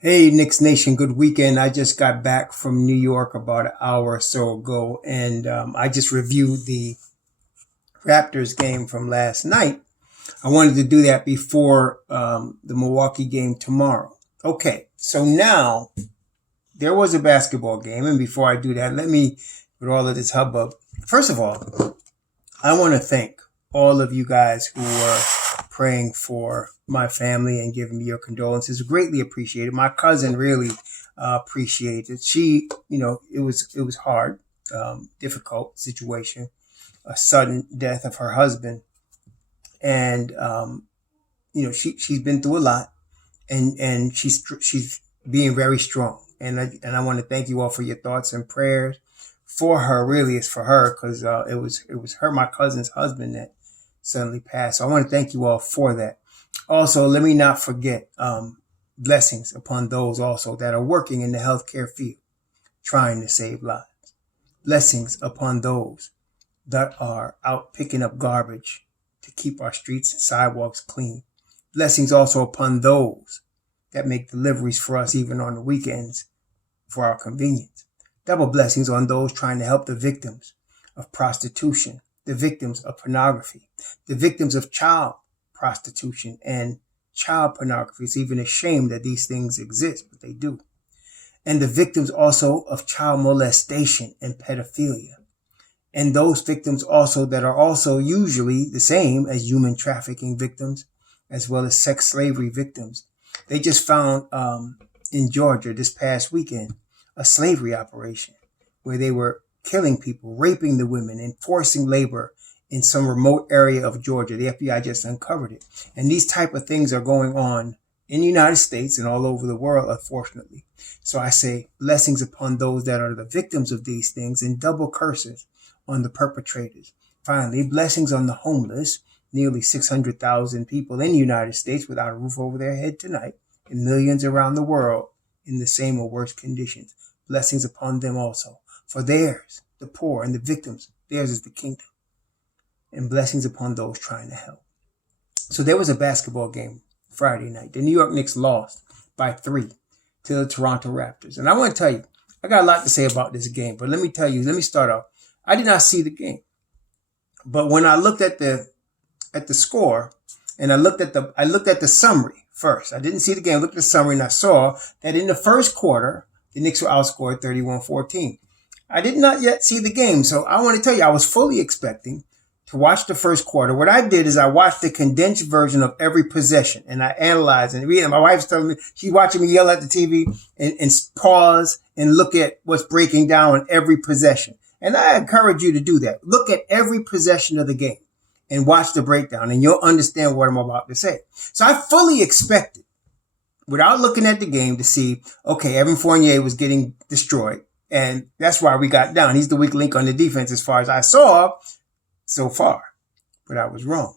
Hey, Knicks Nation, good weekend. I just got back from New York about an hour or so ago, and I just reviewed the Raptors game from last night. I wanted to do that before the Milwaukee game tomorrow. Okay, so now there was a basketball game, and before I do that, let me, with all of this hubbub, first of all, I want to thank all of you guys who were praying for my family and giving me your condolences. Greatly appreciated. My cousin really appreciated it. She, it was hard, difficult situation, a sudden death of her husband, and she's been through a lot, and she's being very strong. And I want to thank you all for your thoughts and prayers for her. Really, it's for her because it was her, my cousin's husband, that suddenly passed. So I want to thank you all for that. Also, let me not forget blessings upon those also that are working in the healthcare field, trying to save lives. Blessings upon those that are out picking up garbage to keep our streets and sidewalks clean. Blessings also upon those that make deliveries for us even on the weekends for our convenience. Double blessings on those trying to help the victims of prostitution, the victims of pornography, the victims of child prostitution and child pornography. It's even a shame that these things exist, but they do. And the victims also of child molestation and pedophilia. And those victims also that are also usually the same as human trafficking victims, as well as sex slavery victims. They just found in Georgia this past weekend a slavery operation where they were killing people, raping the women, and forcing labor in some remote area of Georgia. The FBI just uncovered it. And these type of things are going on in the United States and all over the world, unfortunately. So I say blessings upon those that are the victims of these things and double curses on the perpetrators. Finally, blessings on the homeless, nearly 600,000 people in the United States without a roof over their head tonight, and millions around the world in the same or worse conditions. Blessings upon them also. For theirs, the poor and the victims, theirs is the kingdom. And blessings upon those trying to help. So there was a basketball game Friday night. The New York Knicks lost by 3 to the Toronto Raptors. And I want to tell you, I got a lot to say about this game, but let me start off. I did not see the game. But when I looked at the score and I looked at the summary first. I didn't see the game, I looked at the summary and I saw that in the first quarter, the Knicks were outscored 31-14. I did not yet see the game, so I want to tell you, I was fully expecting to watch the first quarter. What I did is I watched the condensed version of every possession, and I analyzed and read. And my wife's telling me, she's watching me yell at the TV and pause and look at what's breaking down on every possession. And I encourage you to do that. Look at every possession of the game and watch the breakdown, and you'll understand what I'm about to say. So I fully expected, without looking at the game, to see, okay, Evan Fournier was getting destroyed. And that's why we got down. He's the weak link on the defense as far as I saw so far. But I was wrong.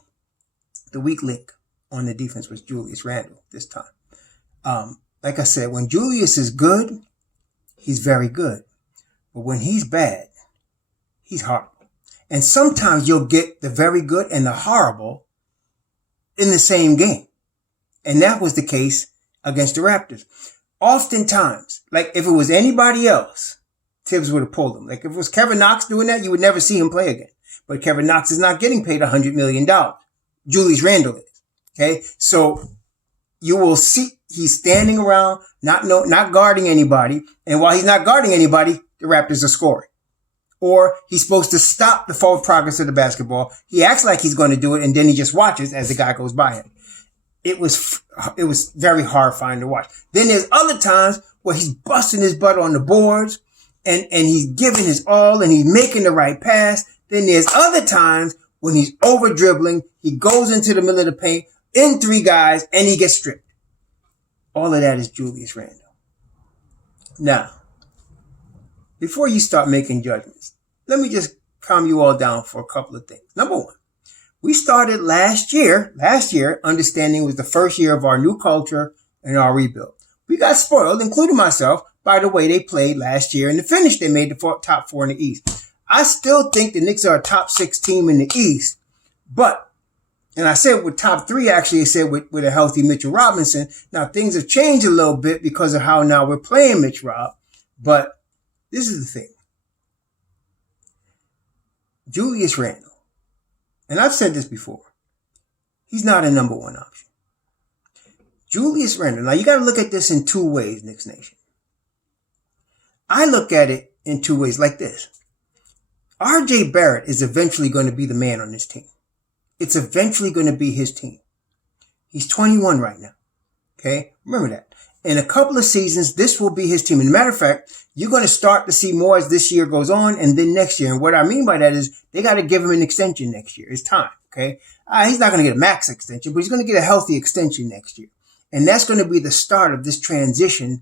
The weak link on the defense was Julius Randle this time. Like I said, when Julius is good, he's very good. But when he's bad, he's horrible. And sometimes you'll get the very good and the horrible in the same game. And that was the case against the Raptors. Oftentimes, like if it was anybody else, Tibbs would have pulled him. Like if it was Kevin Knox doing that, you would never see him play again. But Kevin Knox is not getting paid $100 million. Julius Randle is. Okay. So you will see he's standing around, not guarding anybody. And while he's not guarding anybody, the Raptors are scoring. Or he's supposed to stop the forward progress of the basketball. He acts like he's going to do it, and then he just watches as the guy goes by him. It was very horrifying to watch. Then there's other times where he's busting his butt on the boards and he's giving his all and he's making the right pass. Then there's other times when he's over dribbling. He goes into the middle of the paint in 3 guys and he gets stripped. All of that is Julius Randle. Now, before you start making judgments, let me just calm you all down for a couple of things. Number one, we started last year, understanding it was the first year of our new culture and our rebuild. We got spoiled, including myself, by the way they played last year and the finish they made the top 4 in the East. I still think the Knicks are a top 6 team in the East, but And I said with top three, actually, I said with a healthy Mitchell Robinson. Now, things have changed a little bit because of how now we're playing Mitch Rob. But this is the thing. Julius Randle, and I've said this before, he's not a number one option. Julius Randle, now you got to look at this in two ways, Knicks Nation. I look at it in two ways like this. RJ Barrett is eventually going to be the man on this team. It's eventually going to be his team. He's 21 right now. Okay? Remember that. In a couple of seasons, this will be his team. As a matter of fact, you're going to start to see more as this year goes on and then next year. And what I mean by that is they got to give him an extension next year. It's time. Okay? He's not going to get a max extension, but he's going to get a healthy extension next year. And that's going to be the start of this transition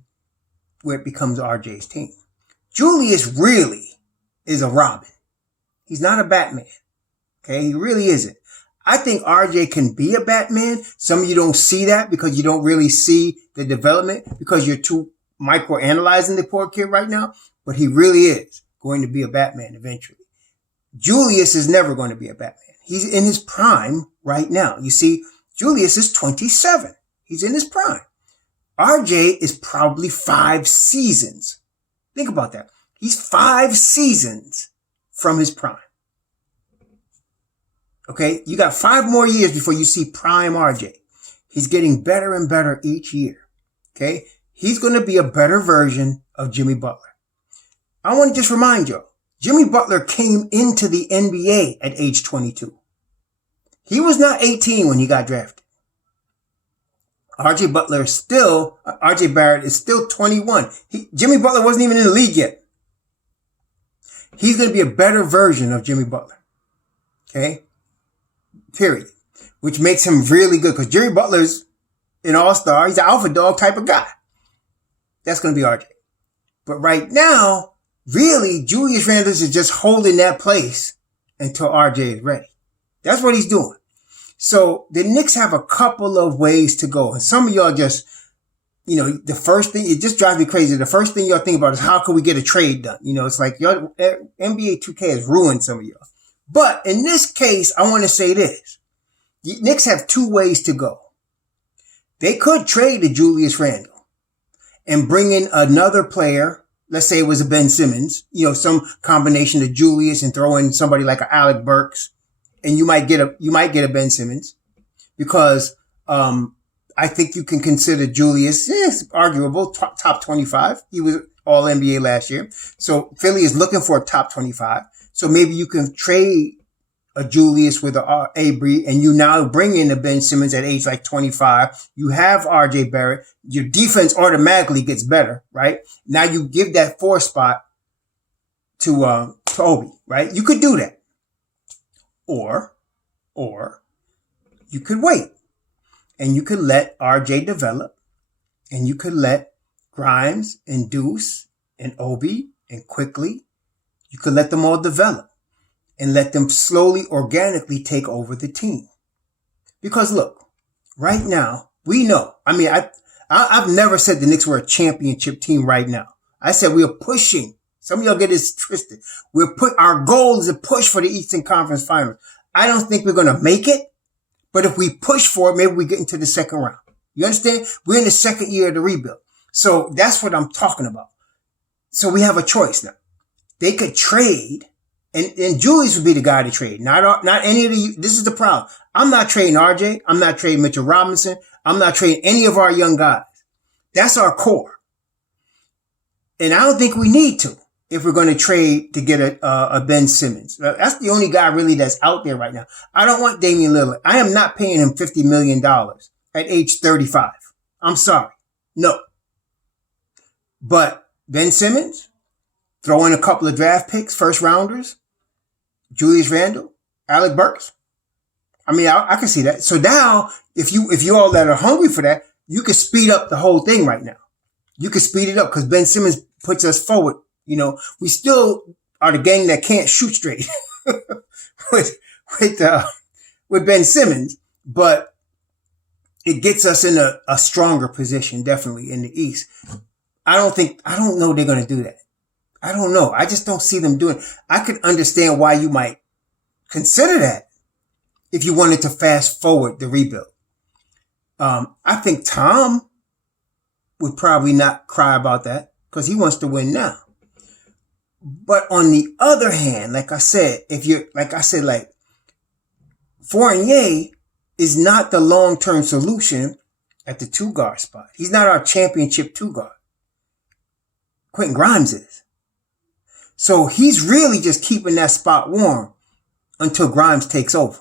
where it becomes RJ's team. Julius really is a Robin. He's not a Batman. Okay? He really isn't. I think RJ can be a Batman. Some of you don't see that because you don't really see the development because you're too micro-analyzing the poor kid right now. But he really is going to be a Batman eventually. Julius is never going to be a Batman. He's in his prime right now. You see, Julius is 27. He's in his prime. RJ is probably 5 seasons. Think about that. He's 5 seasons from his prime. Okay, you got 5 more years before you see prime RJ. He's getting better and better each year. Okay, he's going to be a better version of Jimmy Butler. I want to just remind you, Jimmy Butler came into the NBA at age 22. He was not 18 when he got drafted. RJ Barrett is still 21. Jimmy Butler wasn't even in the league yet. He's going to be a better version of Jimmy Butler. Okay. Period. Which makes him really good because Jimmy Butler's an all-star. He's an alpha dog type of guy. That's going to be RJ. But right now, really, Julius Randle is just holding that place until RJ is ready. That's what he's doing. So the Knicks have a couple of ways to go. And some of y'all just, the first thing, it just drives me crazy. The first thing y'all think about is how can we get a trade done? It's like y'all, NBA 2K has ruined some of y'all. But in this case, I want to say this. The Knicks have 2 ways to go. They could trade to Julius Randle and bring in another player. Let's say it was a Ben Simmons, some combination of Julius and throw in somebody like a Alec Burks. And you might get a Ben Simmons because, I think you can consider Julius, arguable, top 25. He was all NBA last year. So Philly is looking for a top 25. So maybe you can trade a Julius with a Avery and you now bring in a Ben Simmons at age like 25. You have RJ Barrett. Your defense automatically gets better, right? Now you give that 4 spot to Obi, right? You could do that. Or you could wait and you could let RJ develop and you could let Grimes and Deuce and Obi and Quickly, you could let them all develop and let them slowly, organically take over the team. Because look, right now, we know. I've never said the Knicks were a championship team right now. I said we are pushing. Some of y'all get this twisted. Our goal is to push for the Eastern Conference Finals. I don't think we're going to make it, but if we push for it, maybe we get into the second round. You understand? We're in the second year of the rebuild. So that's what I'm talking about. So we have a choice now. They could trade, and Julius would be the guy to trade. Not any of this is the problem. I'm not trading RJ. I'm not trading Mitchell Robinson. I'm not trading any of our young guys. That's our core. And I don't think we need to if we're going to trade to get a Ben Simmons. That's the only guy really that's out there right now. I don't want Damian Lillard. I am not paying him $50 million at age 35. I'm sorry. No. But Ben Simmons, throw in a couple of draft picks, first rounders, Julius Randle, Alec Burks. I can see that. So now, if you all that are hungry for that, you can speed up the whole thing right now. You can speed it up because Ben Simmons puts us forward. We still are the gang that can't shoot straight with Ben Simmons, but it gets us in a stronger position, definitely in the East. I don't know they're going to do that. I don't know. I just don't see them doing it. I could understand why you might consider that if you wanted to fast forward the rebuild. I think Tom would probably not cry about that because he wants to win now. But on the other hand, like Fournier is not the long-term solution at the 2 guard spot. He's not our championship 2 guard. Quentin Grimes is. So he's really just keeping that spot warm until Grimes takes over.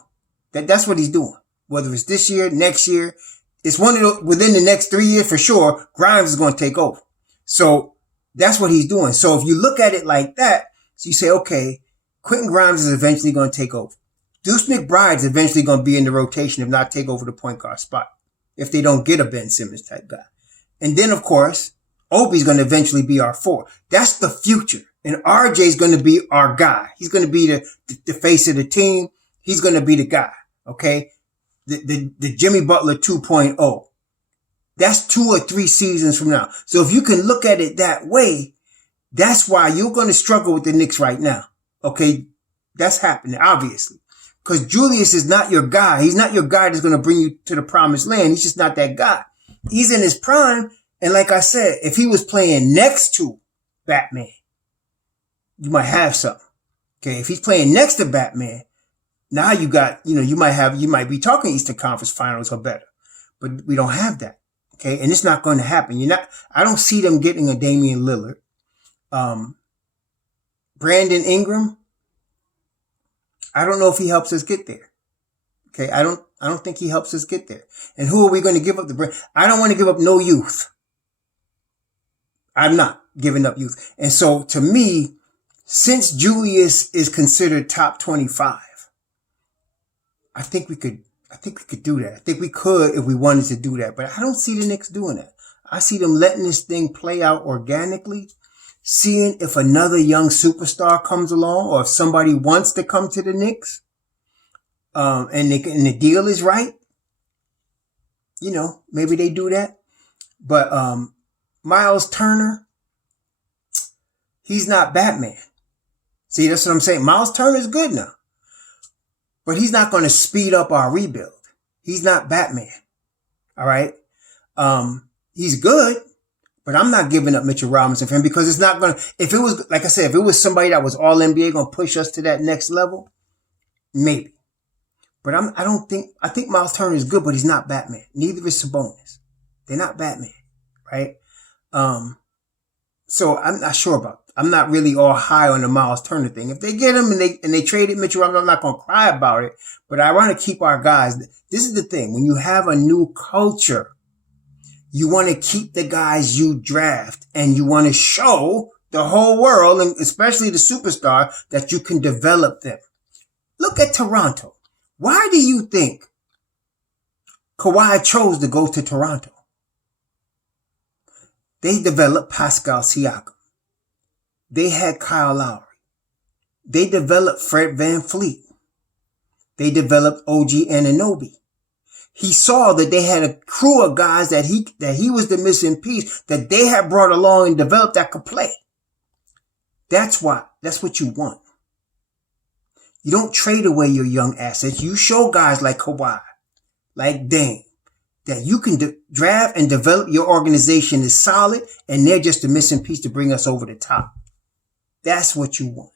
That's what he's doing. Whether it's this year, next year, it's within the next 3 years for sure, Grimes is going to take over. So that's what he's doing. So if you look at it like that, so you say, okay, Quentin Grimes is eventually going to take over. Deuce McBride is eventually going to be in the rotation, if not take over the point guard spot, if they don't get a Ben Simmons type guy. And then, of course, Obi's going to eventually be our 4. That's the future. And RJ is going to be our guy. He's going to be the face of the team. He's going to be the guy. Okay. The Jimmy Butler 2.0. That's 2 or 3 seasons from now. So if you can look at it that way, that's why you're going to struggle with the Knicks right now. Okay. That's happening, obviously. Because Julius is not your guy. He's not your guy that's going to bring you to the promised land. He's just not that guy. He's in his prime. And like I said, if he was playing next to Batman, you might have something. Okay. If he's playing next to Batman, now you got, you might be talking Eastern Conference Finals or better, but we don't have that. Okay. And it's not going to happen. I don't see them getting a Damian Lillard. Brandon Ingram, I don't know if he helps us get there. Okay. I don't think he helps us get there. And who are we going to give up I don't want to give up no youth. I'm not giving up youth. And so to me, since Julius is considered top 25, I think we could do that. I think we could if we wanted to do that, but I don't see the Knicks doing that. I see them letting this thing play out organically, seeing if another young superstar comes along or if somebody wants to come to the Knicks, and the deal is right. Maybe they do that. But, Miles Turner, he's not Batman. See, that's what I'm saying. Miles Turner is good now, but he's not going to speed up our rebuild. He's not Batman. All right. He's good, but I'm not giving up Mitchell Robinson for him because it's not going to, if it was, like I said, if it was somebody that was all NBA going to push us to that next level, maybe. But I think Miles Turner is good, but he's not Batman. Neither is Sabonis. They're not Batman. Right. So I'm not sure about it. I'm not really all high on the Miles Turner thing. If they get him and they traded Mitchell Robinson, I'm not going to cry about it, but I want to keep our guys. This is the thing. When you have a new culture, you want to keep the guys you draft and you want to show the whole world, and especially the superstar, that you can develop them. Look at Toronto. Why do you think Kawhi chose to go to Toronto? They developed Pascal Siakam. They had Kyle Lowry. They developed Fred VanVleet. They developed OG Anunoby. He saw that they had a crew of guys that he was the missing piece that they had brought along and developed that could play. That's what you want. You don't trade away your young assets. You show guys like Kawhi, like Dame, that you can draft and develop. Your organization is solid and they're just a missing piece to bring us over the top. That's what you want.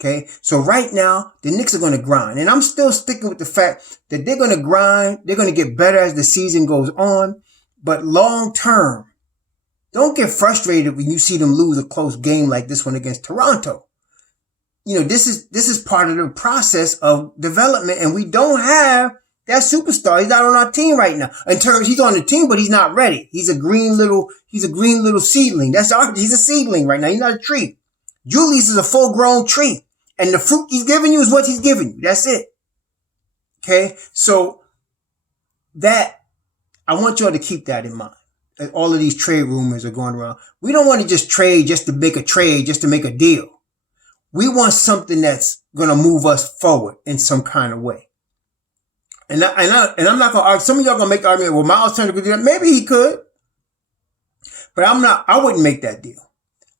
Okay. So right now, the Knicks are going to grind, and I'm still sticking with the fact that they're going to grind. They're going to get better as the season goes on, but long term, don't get frustrated when you see them lose a close game like this one against Toronto. This is part of the process of development, and we don't have that superstar. He's not on our team right now. In terms, he's on the team, but he's not ready. He's a green little seedling. He's a seedling right now. He's not a tree. Julius is a full grown tree, and the fruit he's giving you is what he's giving you. That's it. Okay. So I want y'all to keep that in mind. All of these trade rumors are going around. We don't want to just trade just to make a trade, just to make a deal. We want something that's going to move us forward in some kind of way. And I'm not going to argue. Some of y'all going to make the argument, well, Miles Turner could do that. Maybe he could. But I wouldn't make that deal.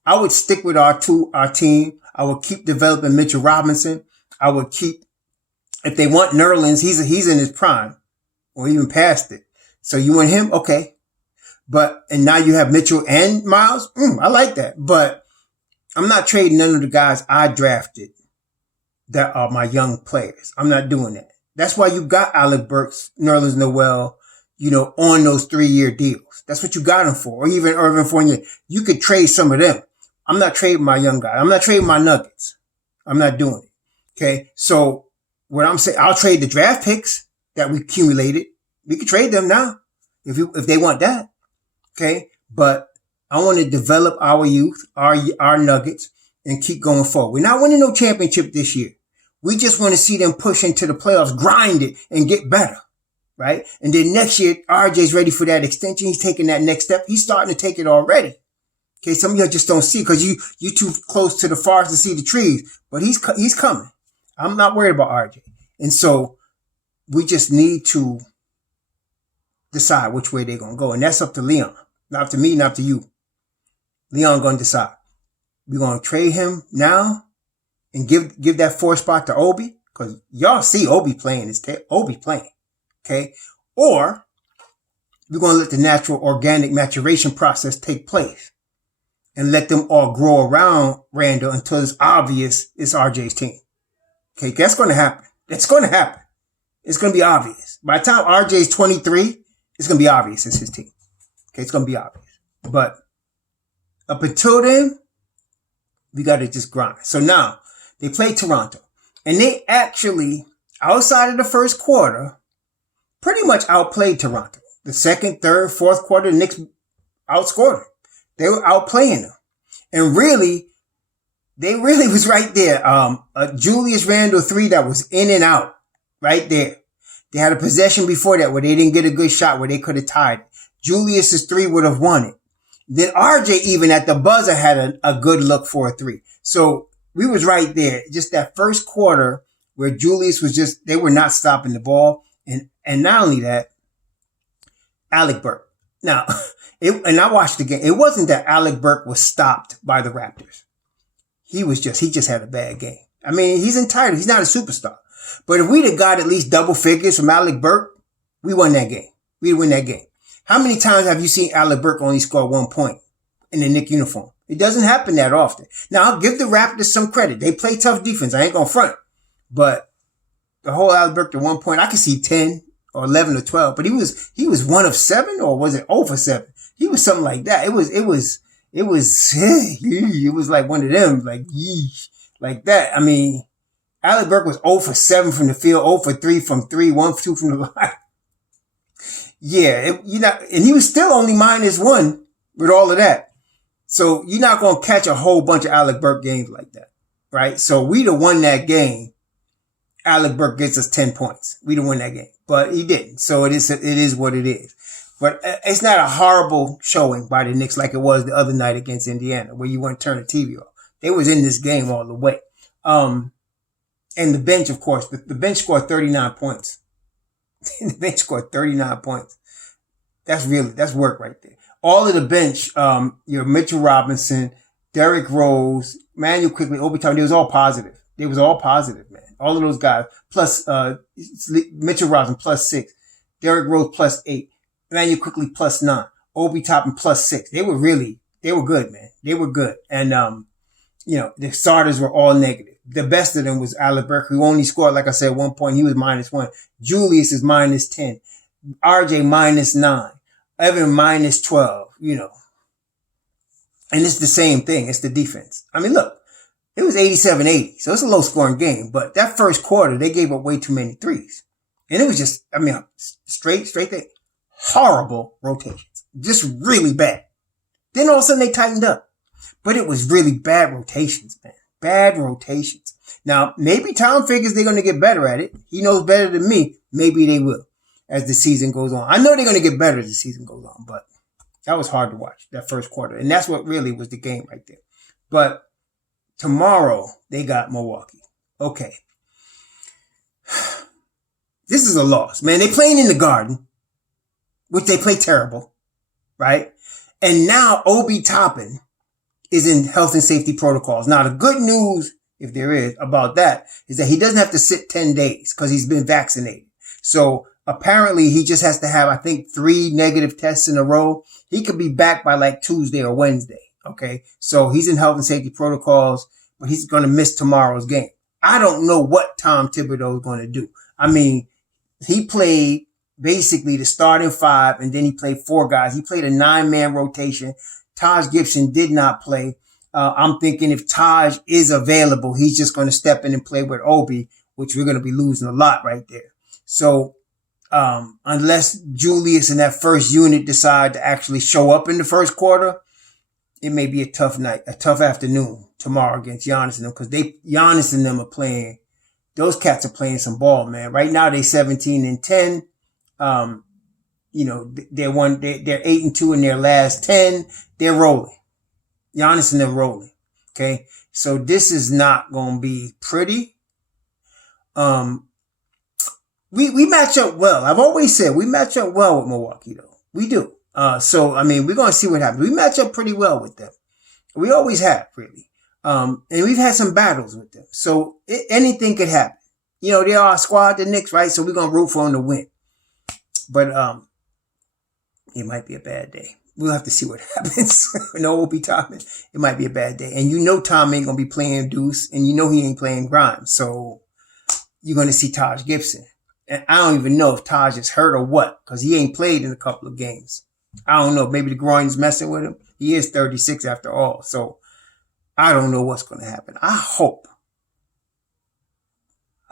I would stick with our team. I would keep developing Mitchell Robinson. I would keep If they want Nerlens, he's in his prime or even past it. So you want him? Okay. And now you have Mitchell and Miles. I like that. But I'm not trading none of the guys I drafted that are my young players. I'm not doing that. That's why you got Alec Burks, Nerlens Noel, on those 3-year deals. That's what you got them for. Or even Irvin Fournier. You could trade some of them. I'm not trading my young guy. I'm not trading my Nuggets. I'm not doing it. Okay. So what I'm saying, I'll trade the draft picks that we accumulated. We could trade them now if they want that. Okay. But I want to develop our youth, our Nuggets, and keep going forward. We're not winning no championship this year. We just want to see them push into the playoffs, grind it, and get better. Right? And then next year, RJ's ready for that extension. He's taking that next step. He's starting to take it already. Okay, some of y'all just don't see because you too close to the forest to see the trees. But he's coming. I'm not worried about RJ. And so we just need to decide which way they're going to go. And that's up to Leon. Not up to me, not up to you. Leon going to decide. We're going to trade him now and give that 4th spot to Obi. Because y'all see Obi playing. Obi playing. Okay? Or we're going to let the natural organic maturation process take place and let them all grow around Randall until it's obvious it's RJ's team. Okay? That's going to happen. It's going to happen. It's going to be obvious. By the time RJ's 23, it's going to be obvious it's his team. Okay? It's going to be obvious. But up until then, we got to just grind. So now they play Toronto and they actually, outside of the first quarter, pretty much outplayed Toronto. The second, third, fourth quarter, the Knicks outscored them. They were outplaying them. And they really was right there. Julius Randle 3 that was in and out right there. They had a possession before that where they didn't get a good shot where they could have tied it. Julius's 3 would have won it. Then RJ even at the buzzer had a good look for a 3. So we was right there. Just that first quarter where Julius was they were not stopping the ball. And not only that, Alec Burke. Now, and I watched the game. It wasn't that Alec Burke was stopped by the Raptors. He just had a bad game. I mean, he's entitled. He's not a superstar. But if we'd have got at least double figures from Alec Burke, we won that game. We'd win that game. How many times have you seen Alec Burke only score 1 point in the Knicks uniform? It doesn't happen that often. Now, I'll give the Raptors some credit. They play tough defense. I ain't gonna front. But the whole Alec Burke to 1 point, I could see 10 or 11 or 12. But he was 1 of 7, or was it 0 for 7? He was something like that. It was like one of them, like, yeesh, like that. I mean, Alec Burke was 0 for 7 from the field, 0 for 3 from 3, 1 for 2 from the line. Yeah, and he was still only -1 with all of that. So you're not going to catch a whole bunch of Alec Burke games like that, right? So we'd have won that game. Alec Burke gets us 10 points. We'd have won that game, but he didn't. So it is what it is. But it's not a horrible showing by the Knicks like it was the other night against Indiana, where you wouldn't turn the TV off. They was in this game all the way. And the bench, of course, the bench scored 39 points. The bench scored 39 points. That's work right there. All of the bench, your Mitchell Robinson, Derrick Rose, Manuel Quickly, Obi Toppin, they was all positive. They was all positive, man. All of those guys, plus Mitchell Robinson +6, Derrick Rose +8, Manuel Quickly +9, Obi Toppin +6. They were good, man. They were good. And the starters were all negative. The best of them was Alec Burke, who only scored, like I said, 1 point. He was -1. Julius is -10. RJ -9. Evan -12, And it's the same thing. It's the defense. I mean, look, it was 87-80. So it's a low scoring game. But that first quarter, they gave up way too many threes. And it was just, straight thing. Horrible rotations. Just really bad. Then all of a sudden they tightened up. But it was really bad rotations, man. Bad rotations. Now, maybe Tom figures they're going to get better at it. He knows better than me. Maybe they will as the season goes on. I know they're going to get better as the season goes on, but that was hard to watch, that first quarter. And that's what really was the game right there. But tomorrow, they got Milwaukee. Okay. This is a loss, man. They playing in the Garden, which they play terrible, right? And now Obi Toppin is in health and safety protocols. Now, the good news if there is, about that, is that he doesn't have to sit 10 days because he's been vaccinated. So apparently he just has to have, I think, 3 negative tests in a row. He could be back by like Tuesday or Wednesday. Okay. So he's in health and safety protocols, but he's going to miss tomorrow's game. I don't know what Tom Thibodeau is going to do. I mean, he played basically the starting 5, and then he played 4 guys. He played a 9-man rotation. Taj Gibson did not play. I'm thinking if Taj is available, he's just going to step in and play with Obi, which we're going to be losing a lot right there. So unless Julius and that first unit decide to actually show up in the first quarter, it may be a tough night, a tough afternoon tomorrow against Giannis and them, because Giannis and them are playing. Those cats are playing some ball, man. Right now they're 17-10. They're 8-2 in their last 10. They're rolling. Giannis and them rolling. Okay. So this is not going to be pretty. We match up well. I've always said we match up well with Milwaukee, though. We do. So, I mean, we're going to see what happens. We match up pretty well with them. We always have, really. And we've had some battles with them. So anything could happen. They are our squad, the Knicks, right? So we're going to root for them to win. But it might be a bad day. We'll have to see what happens. No Obi Toppin. It might be a bad day. And Tom ain't going to be playing Deuce. And he ain't playing Grimes. So you're going to see Taj Gibson. And I don't even know if Taj is hurt or what, because he ain't played in a couple of games. I don't know. Maybe the groin's messing with him. He is 36 after all. So I don't know what's going to happen. I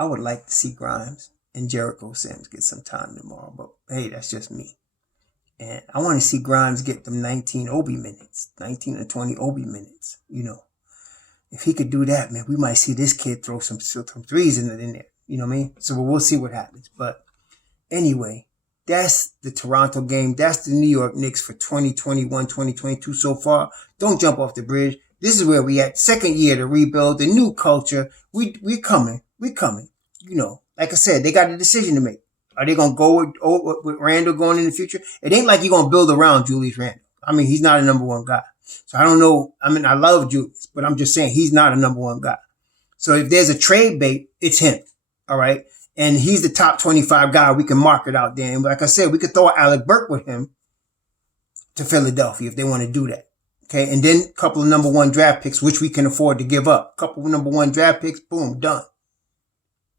would like to see Grimes and Jericho Sims get some time tomorrow. But hey, that's just me. And I want to see Grimes get them 19 Obi minutes, 19 or 20 Obi minutes. If he could do that, man, we might see this kid throw some threes in there. You know what I mean? So we'll see what happens. But anyway, that's the Toronto game. That's the New York Knicks for 2021, 2022 so far. Don't jump off the bridge. This is where we at. Second year to rebuild, the new culture. We're coming. We're coming. Like I said, they got a decision to make. Are they going to go with Randall going in the future? It ain't like you're going to build around Julius Randle. I mean, he's not a number 1 guy. So I don't know. I mean, I love Julius, but I'm just saying he's not a number 1 guy. So if there's a trade bait, it's him. All right. And he's the top 25 guy we can market out there. And like I said, we could throw Alec Burke with him to Philadelphia if they want to do that. Okay. And then a couple of number 1 draft picks, which we can afford to give up. A couple of number 1 draft picks. Boom. Done.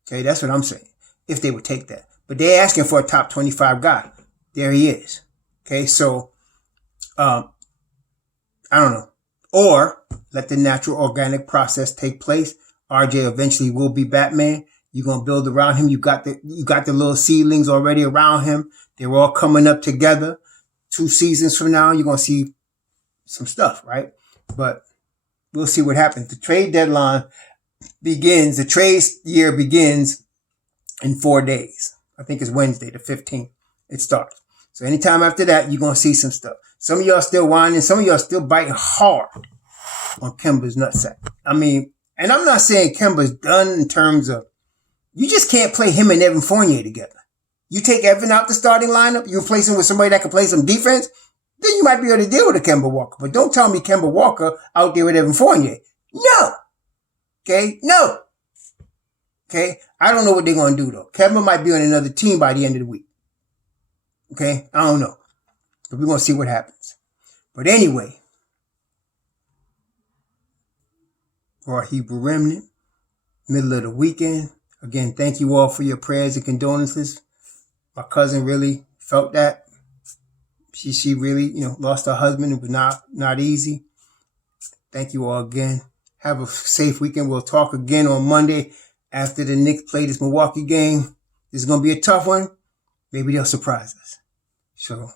Okay. That's what I'm saying. If they would take that. But they're asking for a top 25 guy. There he is. Okay. So, I don't know. Or let the natural organic process take place. RJ eventually will be Batman. You're going to build around him. You got the little seedlings already around him. They're all coming up together. 2 seasons from now, you're going to see some stuff, right? But we'll see what happens. The trade deadline begins. The trade year begins in 4 days. I think it's Wednesday, the 15th. It starts. So anytime after that, you're going to see some stuff. Some of y'all still whining. Some of y'all still biting hard on Kemba's nutsack. I mean, and I'm not saying Kemba's done in terms of, you just can't play him and Evan Fournier together. You take Evan out the starting lineup, you replace him with somebody that can play some defense, then you might be able to deal with a Kemba Walker. But don't tell me Kemba Walker out there with Evan Fournier. No. Okay? No. Okay? I don't know what they're going to do, though. Kemba might be on another team by the end of the week. Okay? I don't know. But we're going to see what happens. But anyway, for our Hebrew remnant, middle of the weekend, again, thank you all for your prayers and condolences. My cousin really felt that. She really, lost her husband. It was not easy. Thank you all again. Have a safe weekend. We'll talk again on Monday after the Knicks play this Milwaukee game. This is going to be a tough one. Maybe they'll surprise us. So